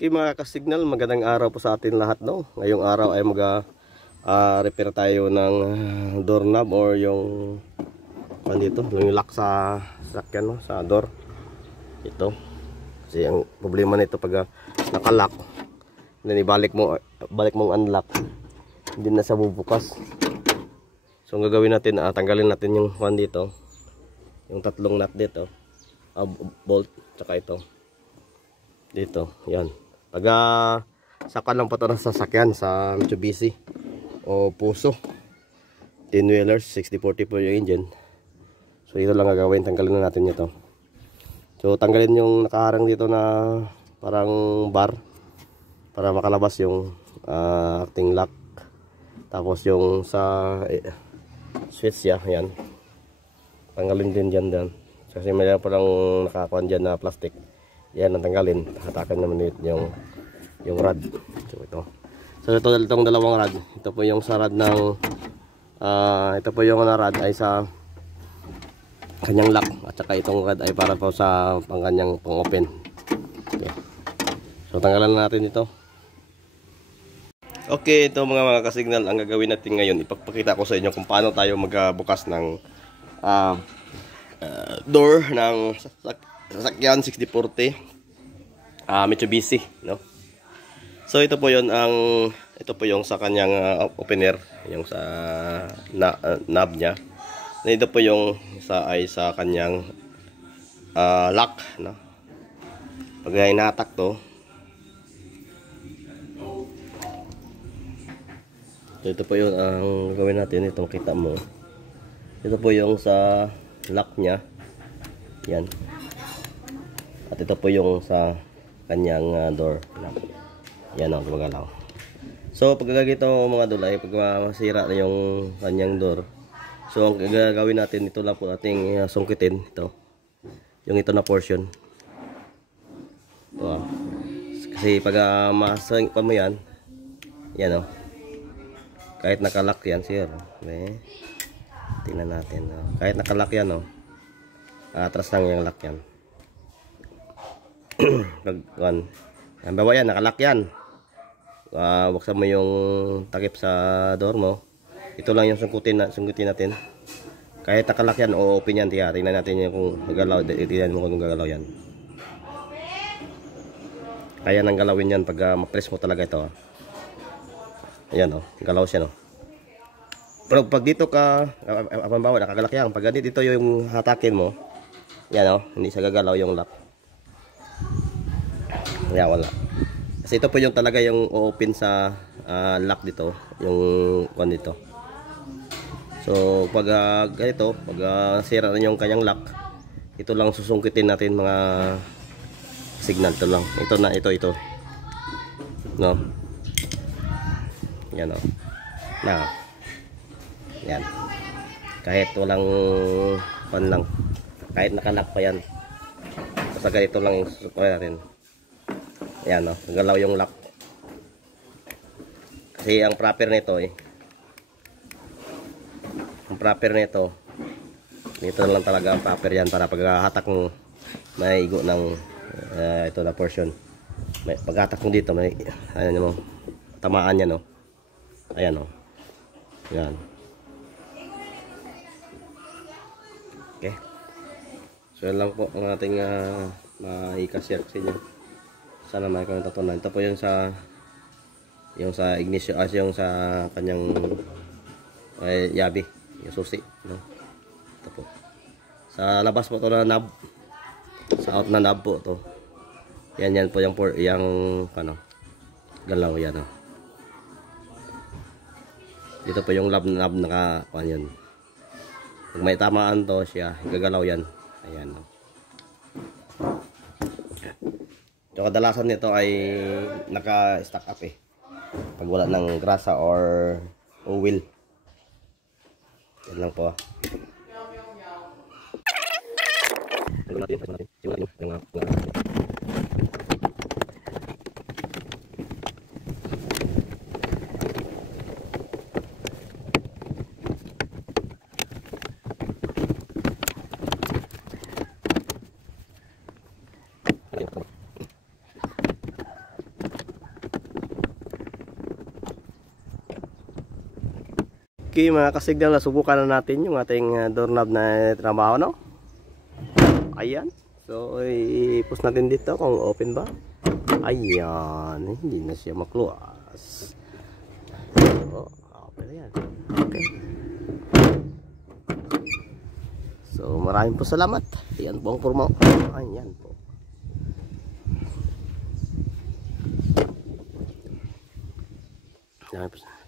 Okay mga ka-signal, magandang araw po sa atin lahat, no. Ngayong araw ay repair tayo ng doorknob or yung dito, yung lock sa sakyan, no, sa door. Ito. Kasi ang problema nito pag naka-lock, then balik mong unlock, hindi na siya bubukas. So ang gagawin natin, tanggalin natin yung dito, yung tatlong nut dito, bolt, tsaka ito. Dito, yan. Pag saka lang pa ito sa sasakyan sa Mitsubishi o Puso 10-wheelers, 6040 po yung engine. So ito lang gagawin, tanggalin na natin ito. So tanggalin yung nakaharang dito na parang bar para makalabas yung acting lock. Tapos yung sa switch yan, tanggalin din dyan. Kasi may parang nakakuan dyan na plastic. Yan ang tanggalin, hatakan naman yung rod. So itong dalawang rod, ito po yung sa rod ng ito po yung rod ay sa kanyang lock, at saka itong rod ay para po sa kanyang pang-open. Okay. So tanggalan na natin ito. Okay, ito mga ka-signal, ang gagawin natin ngayon, ipapakita ko sa inyo kung paano tayo magbukas ng door ng sasakyan 6040 Mitsubishi, no? So ito po yung sa kanyang opener, yung sa knob niya. Ito po yung sa kanyang lock, no? Pag hinatak to, ito po yung ang gawin natin. Itong kita mo, ito po yung sa lock niya, yan. At ito po yung sa kanyang door lock. Yan o, gumagalaw. So pag gagawin ito mga dulay, pag masira na yung kanyang door, so ang gagawin natin, ito lang po ating sungkitin ito, yung ito na portion. Wow. Kasi pag masangit pa mo yan o, kahit nakalock yan sir, okay. Tingnan natin, kahit nakalock yan o, atras lang yung lock yan. Ang bawa yan, nakalock yan, buksan mo yung takip sa door mo, ito lang yung sungkitin natin. Kahit nakalock yan o open yan, tingnan natin kung gagalaw. Tingnan mo kung gagalaw yan. Kaya nang galawin yan pag ma-press mo talaga ito. Ayan o, galaw siya no. Pero pag dito ka, halimbawa nakagalock yan, pag dito yung hatakin mo, yan o, hindi siya gagalaw yung lock. Yan, wala. Kasi ito po yung talaga yung open sa lock dito, yung one dito. So pag ganito, pag sira na yung kanyang lock, ito lang susungkitin natin mga signal. Ito lang, ito no, yan o, yan, kahit walang pan lang, kahit nakalock pa yan, basta ganito lang yung susukurin natin. Yan o, galaw yung lock. Kasi ang proper nito ang proper nito, dito lang talaga ang proper yan, para paghatak mo may igo ng ito na portion. May paghatak mo dito, may ano mo, tamaan yan o. Ayan o. Yan. Okay. So yan lang po ang ating maikashare sa inyo. Sana may kami tatunan. Ito po yung sa ignition, yung sa kanyang yabi, yung susi, no? Ito po. Sa labas po ito na knob. Sa out na knob po ito. Yan po yung galaw yan o. Dito po yung knob yan. Pag may tamaan to siya, gagalaw yan. Ayan o. So kadalasan nito ay naka-stack up pag wala ng grasa or oil. Yan lang po. Okay mga kasignal, subukan na natin yung ating doorknob na trabaho, no? Ayan. So i-post natin dito kung open ba. Ayan, hindi na siya makluas. So, open na yan. Okay. So maraming po salamat. Ayan po ang kurma. Ayan po. Maraming po salamat.